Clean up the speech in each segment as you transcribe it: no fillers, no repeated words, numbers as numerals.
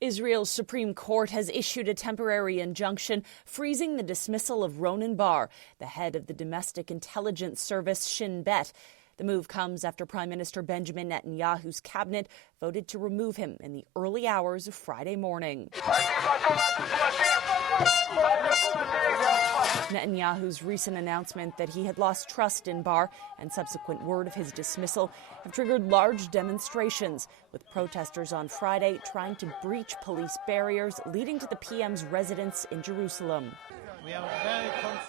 Israel's Supreme Court has issued a temporary injunction freezing the dismissal of Ronen Bar, the head of the domestic intelligence service Shin Bet. The move comes after Prime Minister Benjamin Netanyahu's cabinet voted to remove him in the early hours of Friday morning. Netanyahu's recent announcement that he had lost trust in Bar and subsequent word of his dismissal have triggered large demonstrations, with protesters on Friday trying to breach police barriers leading to the PM's residence in Jerusalem.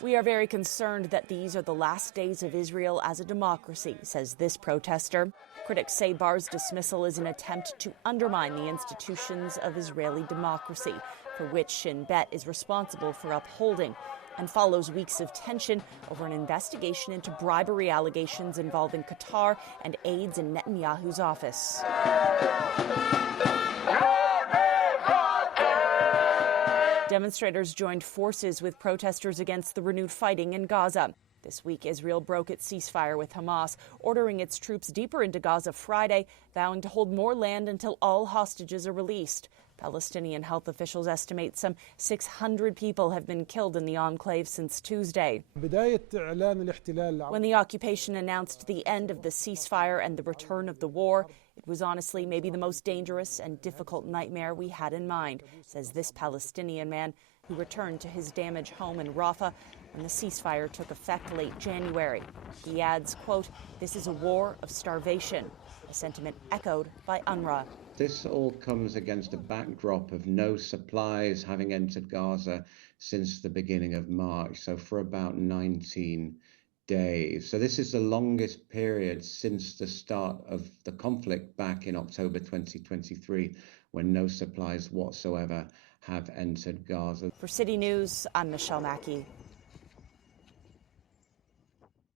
We are very concerned that these are the last days of Israel as a democracy, says this protester. Critics say Bar's dismissal is an attempt to undermine the institutions of Israeli democracy, for which Shin Bet is responsible for upholding, and follows weeks of tension over an investigation into bribery allegations involving Qatar and aides in Netanyahu's office. Demonstrators joined forces with protesters against the renewed fighting in Gaza. This week, Israel broke its ceasefire with Hamas, ordering its troops deeper into Gaza Friday, vowing to hold more land until all hostages are released. Palestinian health officials estimate some 600 people have been killed in the enclave since Tuesday. When the occupation announced the end of the ceasefire and the return of the war, it was honestly maybe the most dangerous and difficult nightmare we had in mind, says this Palestinian man who returned to his damaged home in Rafah when the ceasefire took effect late January. He adds, quote, "This is a war of starvation," a sentiment echoed by UNRWA. This all comes against a backdrop of no supplies having entered Gaza since the beginning of March, so for about 19 days. So this is the longest period since the start of the conflict back in October 2023, when no supplies whatsoever have entered Gaza. For City News, I'm Michelle Mackey.